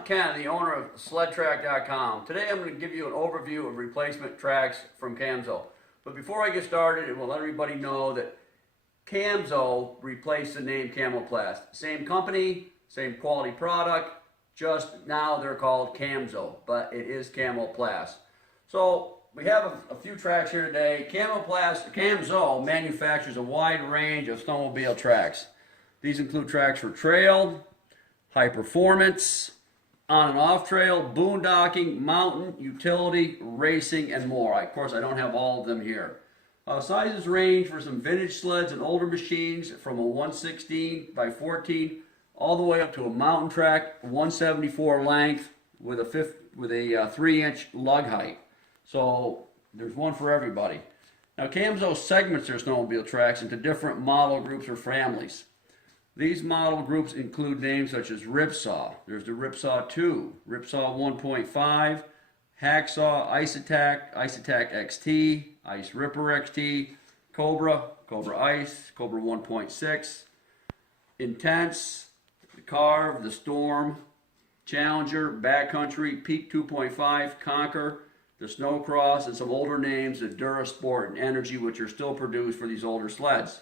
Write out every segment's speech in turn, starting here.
I'm Ken, the owner of SledTrack.com. Today I'm going to give you an overview of replacement tracks from Camso. But before I get started, I will let everybody know that Camso replaced the name Camoplast. Same company, same quality product, just now they're called Camso, but it is Camoplast. So we have a few tracks here today. Camso manufactures a wide range of snowmobile tracks. These include tracks for trail, high performance, on and off trail, boondocking, mountain, utility, racing, and more. Of course, I don't have all of them here. Sizes range for some vintage sleds and older machines from a 116 by 14 all the way up to a mountain track, 174 length with a 3-inch lug height. So there's one for everybody. Now Camso segments their snowmobile tracks into different model groups or families. These model groups include names such as Ripsaw. There's the Ripsaw II, Ripsaw 1.5, Hacksaw, Attak XT, Ice Ripper XT, Cobra Ice, Cobra 1.6, Intense, the Carve, the Storm, Challenger, Backcountry, Peak 2.5, Conquer, the Snowcross, and some older names, the Durasport and Energy, which are still produced for these older sleds.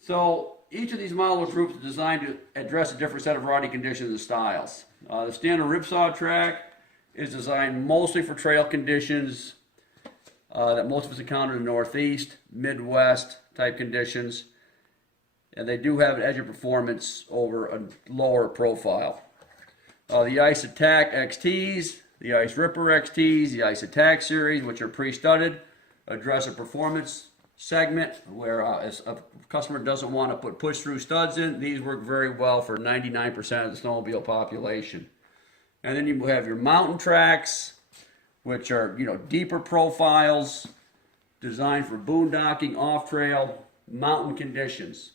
So each of these model groups is designed to address a different set of riding conditions and styles. The standard Ripsaw track is designed mostly for trail conditions that most of us encounter in the Northeast, Midwest type conditions, and they do have an edge of performance over a lower profile. The Ice Attak XTs, the Ice Ripper XTs, the Ice Attak series, which are pre-studded, address a performance segment where if a customer doesn't want to put push-through studs in. These work very well for 99% of the snowmobile population. And then you have your mountain tracks, which are deeper profiles, designed for boondocking, off-trail, mountain conditions.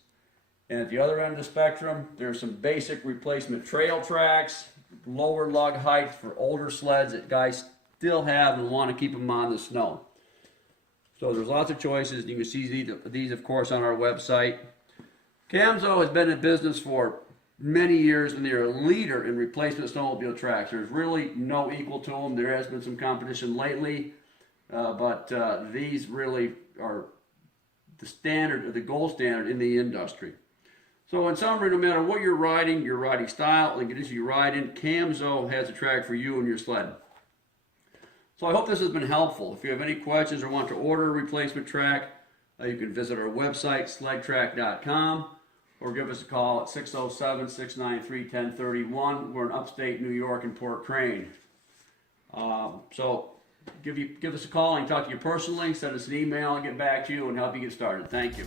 And at the other end of the spectrum, there's some basic replacement trail tracks, lower lug heights for older sleds that guys still have and want to keep them on the snow. So there's lots of choices. You can see these of course, on our website. Camso has been in business for many years, and they're a leader in replacement snowmobile tracks. There's really no equal to them. There has been some competition lately, but these really are the standard, or the gold standard in the industry. So in summary, no matter what you're riding, your riding style, and the condition you ride in, Camso has a track for you and your sled. So I hope this has been helpful. If you have any questions or want to order a replacement track, you can visit our website, SledTrack.com, or give us a call at 607-693-1031. We're in upstate New York in Port Crane. So give us a call and talk to you personally. Send us an email and get back to you and help you get started. Thank you.